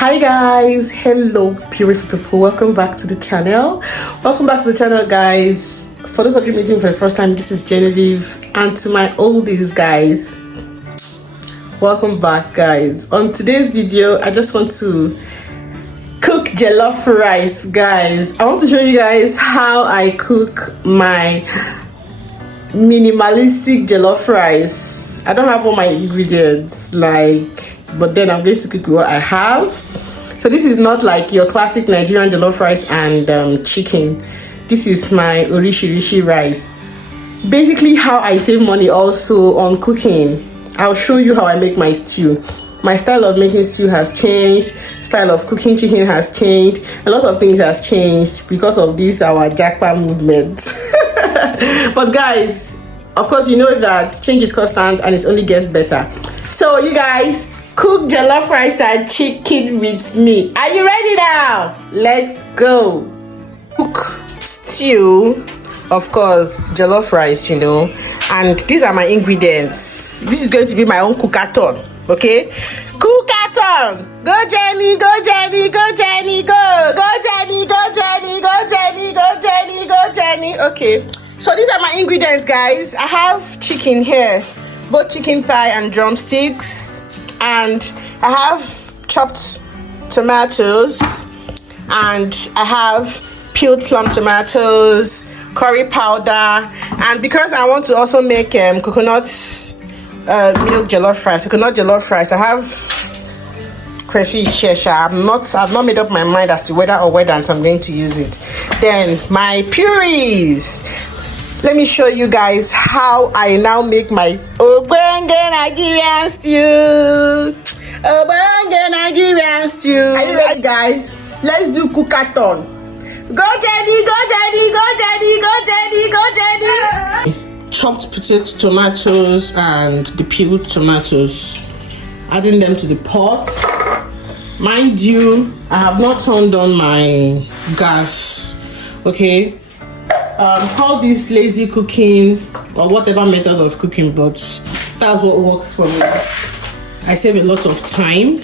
Hi guys, hello beautiful people, welcome back to the channel. Guys. For those of you meeting for the first time, this is Genevieve, and to my oldies guys, welcome back guys. On today's video I just want to cook jollof rice guys. I want to show you guys how I cook my minimalistic jollof rice. I don't have all my ingredients but then I'm going to cook what I have. So this is not like your classic Nigerian jollof rice and chicken. This is my orishi rice. Basically how I save money also on cooking. I'll show you how I make my stew. My style of making stew has changed. Style of cooking chicken has changed. A lot of things has changed because of this our jackpot movement. But guys, of course you know that change is constant and it only gets better. So you guys, cook jollof rice and chicken with me. Are you ready now? Let's go. Cook stew, of course, jollof rice, you know, and these are my ingredients. This is going to be my own cookathon, okay? Cookathon. Go Jenny, go Jenny, go Jenny, go Jenny, go Jenny, go Jenny, go Jenny, go Jenny. Okay, so these are my ingredients guys. I have chicken here, both chicken thigh and drumsticks, and I have chopped tomatoes, and I have peeled plum tomatoes, curry powder, and because I want to also make coconut milk jollof rice, I have crayfish here. I've not made up my mind as to whether I'm going to use it. Then my purees. Let me show you guys how I now make my Ogbonge Nigerian stew. Ogbonge Nigerian stew. Are you ready guys? Let's do cookathon. Go Jenny, go Jenny, go Jenny, go Jenny, go Jenny. Chopped potato tomatoes and the peeled tomatoes. Adding them to the pot. Mind you, I have not turned on my gas. Okay. Call this lazy cooking or whatever method of cooking, but that's what works for me. I save a lot of time,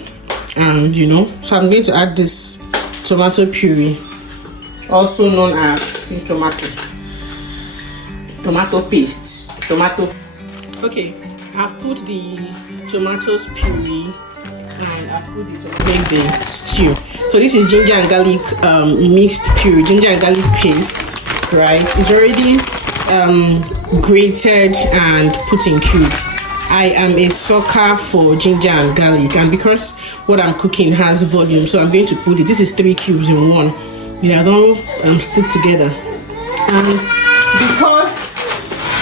and you know, so I'm going to add this tomato puree, also known as tomato paste. Okay, I've put the tomatoes puree and I've put it to make the stew. So this is ginger and garlic mixed puree, ginger and garlic paste. Right, it's already grated and put in cube. I am a sucker for ginger and garlic, and because what I'm cooking has volume, so I'm going to put it. This is 3 cubes in one. It has all stuck together, and because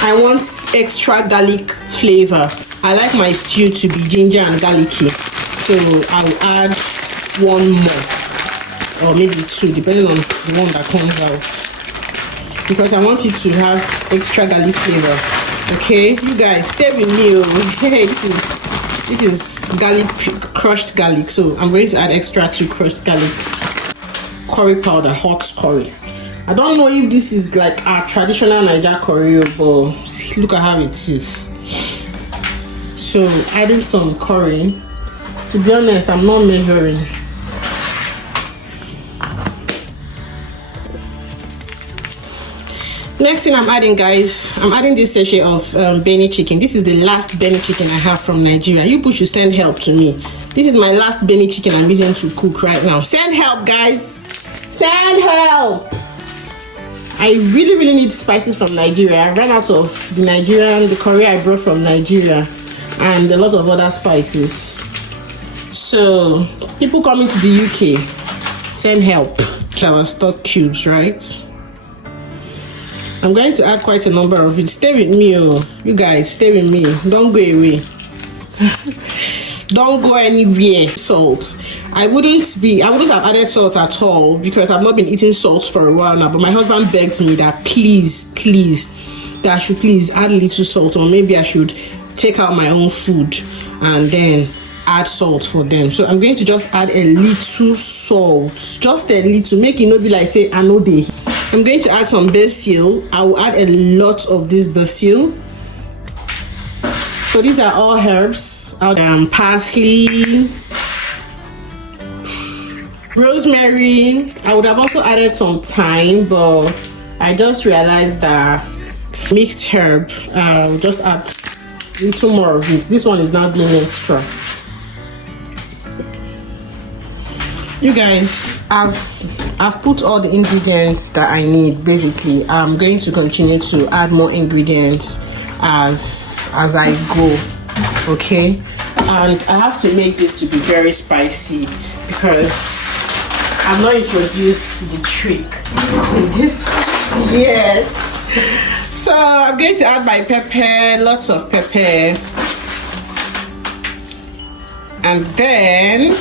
I want extra garlic flavor, I like my stew to be ginger and garlicky, so I'll add 1 more or maybe 2 depending on the one that comes out, because I want it to have extra garlic flavor. Okay, you guys, stay with me. Hey, this is garlic, crushed garlic, so I'm going to add extra 2 crushed garlic, curry powder, hot curry. I don't know if this is like our traditional Niger curry, but see, look at how it is. So adding some curry. To be honest, I'm not measuring. Next thing I'm adding guys, I'm adding this sachet of Benny chicken. This is the last Benny chicken I have from Nigeria. You people should send help to me. This is my last Benny chicken I'm using to cook right now. Send help guys, send help. I really need spices from Nigeria. I ran out of the curry I brought from Nigeria and a lot of other spices. So people coming to the UK, send help to our stock cubes, right? I'm going to add quite a number of it. Stay with me, you guys, stay with me. Don't go away. Don't go anywhere. Salt. I wouldn't have added salt at all because I've not been eating salt for a while now. But my husband begged me that please, that I should please add a little salt, or maybe I should take out my own food and then add salt for them. So I'm going to just add a little salt, just a little, make it not be like say I know they. I'm going to add some basil. I will add a lot of this basil. So these are all herbs. Parsley, Rosemary. I would have also added some thyme, but I just realized that mixed herb, just add a little more of it. This one is now being extra. You guys, I've put all the ingredients that I need. Basically, I'm going to continue to add more ingredients as I go. Okay, and I have to make this to be very spicy because I've not introduced the trick in this yet. So I'm going to add my pepper, lots of pepper, and then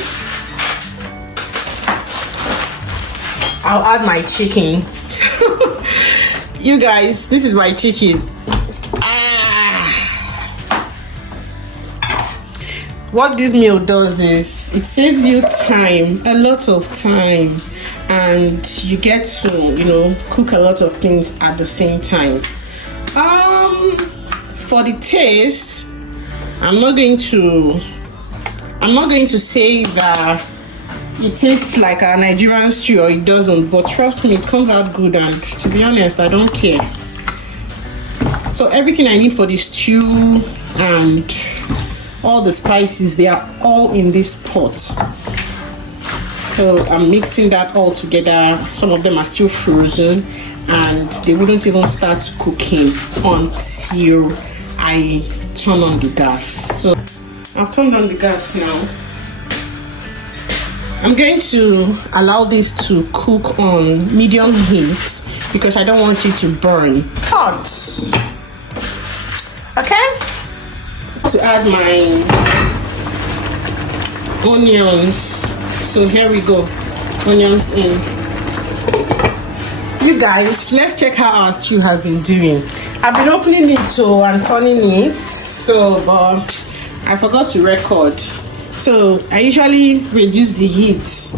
I'll add my chicken. You guys, this is my chicken. What this meal does is it saves you time, a lot of time, and you get to, you know, cook a lot of things at the same time. For the taste, I'm not going to say that it tastes like a Nigerian stew or it doesn't, but trust me, it comes out good, and to be honest, I don't care. So everything I need for the stew and all the spices, they are all in this pot. So I'm mixing that all together. Some of them are still frozen and they wouldn't even start cooking until I turn on the gas. So I've turned on the gas now. I'm going to allow this to cook on medium heat because I don't want it to burn. Hot. Okay. To add my onions. So here we go. Onions in. You guys, let's check how our stew has been doing. I've been opening it and turning it, so but I forgot to record. So I usually reduce the heat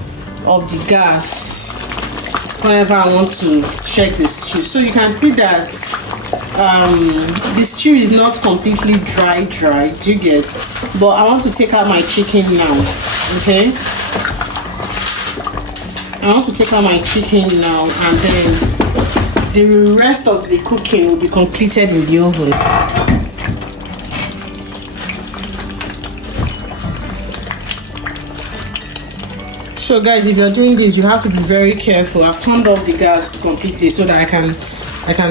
of the gas whenever I want to check the stew. So you can see that the stew is not completely dry, do you get? But I want to take out my chicken now. Okay, I want to take out my chicken now, and then the rest of the cooking will be completed in the oven. So guys, if you're doing this, you have to be very careful. I've turned off the gas completely so that I can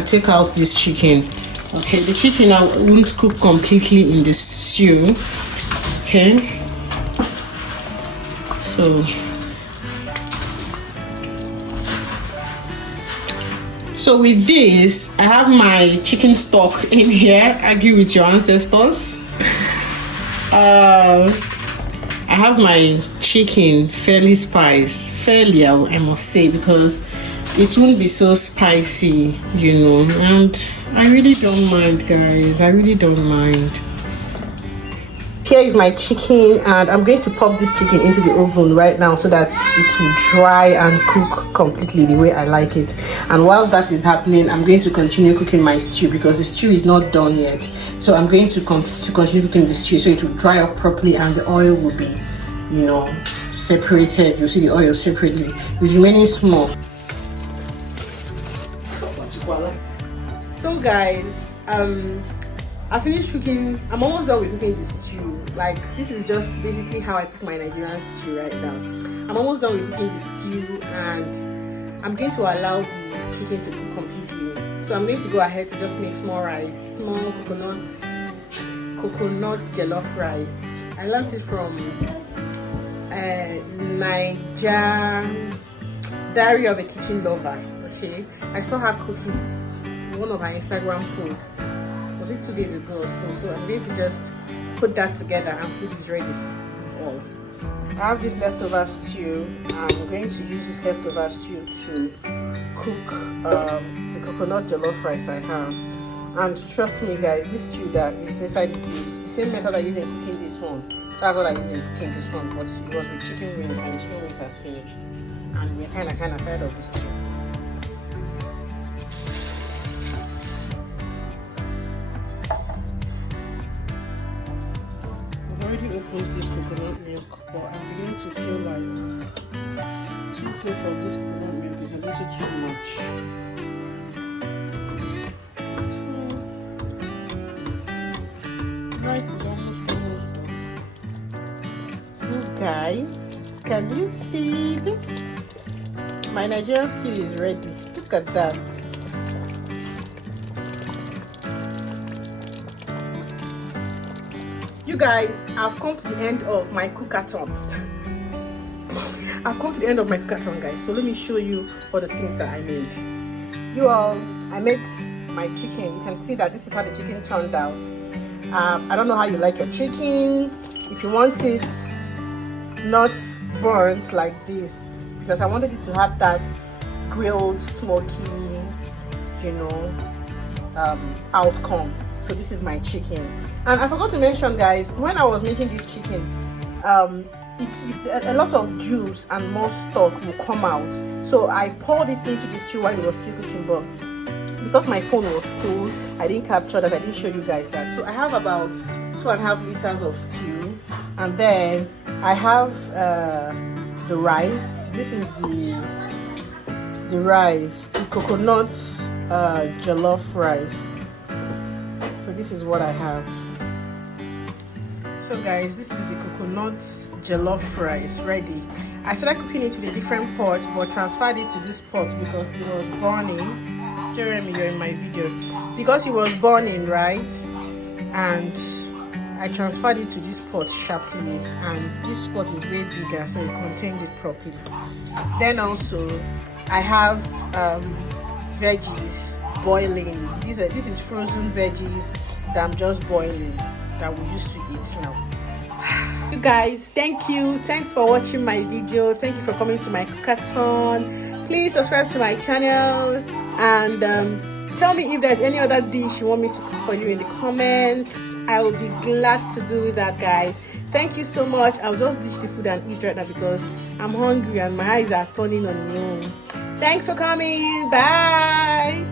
take out this chicken. Okay, the chicken now won't cook completely in the stew. Okay, so with this, I have my chicken stock in here. Agree with your ancestors. I have my chicken fairly spiced, I must say, because it won't be so spicy, you know, and I really don't mind, guys. I really don't mind. Here is my chicken, and I'm going to pop this chicken into the oven right now so that it will dry and cook completely the way I like it. And whilst that is happening, I'm going to continue cooking my stew because the stew is not done yet. So I'm going to continue cooking the stew so it will dry up properly and the oil will be, you know, separated. You'll see the oil separately. It's remaining small. So guys, I finished cooking. I'm almost done with cooking this stew. Like, this is just basically how I cook my Nigerian stew right now. I'm almost done with cooking the stew, and I'm going to allow the chicken to cook completely. So I'm going to go ahead to just make small rice, small coconut jollof rice. I learned it from Niger Diary of a Kitchen Lover. Okay, I saw her cook it in one of her Instagram posts. Was it 2 days ago or so? So I'm going to just put that together and food is ready. Oh. I have this leftover stew. I'm going to use this leftover stew to cook the coconut jollof rice I have. And trust me guys, this stew that is inside is the same method I use in cooking this one. That's what I use in cooking this one, but it was with chicken wings, and the chicken wings has finished. And we're kind of tired of this stew. I've already opened this coconut milk, but I'm beginning to feel like sweetness of this coconut milk is a little too much. Rice is almost done. You guys, can you see this? My Nigerian stew is ready. Look at that. You guys, I've come to the end of my cookathon. I've come to the end of my cookathon, guys. So let me show you all the things that I made. You all, I made my chicken. You can see that this is how the chicken turned out. I don't know how you like your chicken. If you want it not burnt like this, because I wanted it to have that grilled, smoky, you know, outcome. So this is my chicken. And I forgot to mention, guys, when I was making this chicken, a lot of juice and more stock will come out. So I poured it into the stew while it was still cooking, but because my phone was full, I didn't capture that. I didn't show you guys that. So I have about 2.5 liters of stew, and then I have the rice. This is the rice, the coconut jollof rice. So this is what I have. So guys, this is the coconut jollof rice ready. I started cooking it with a different pot, but transferred it to this pot because it was burning. Jeremy, you're in my video. Because it was burning, right? And I transferred it to this pot sharply, and this pot is way bigger, so it contained it properly. Then also I have veggies boiling. This is frozen veggies that I'm just boiling, that we used to eat now. You guys, thank you. Thanks for watching my video. Thank you for coming to my cookathon. Please subscribe to my channel, and tell me if there's any other dish you want me to cook for you in the comments. I will be glad to do that, guys. Thank you so much. I'll just dish the food and eat right now because I'm hungry and my eyes are turning on me. Thanks for coming. Bye.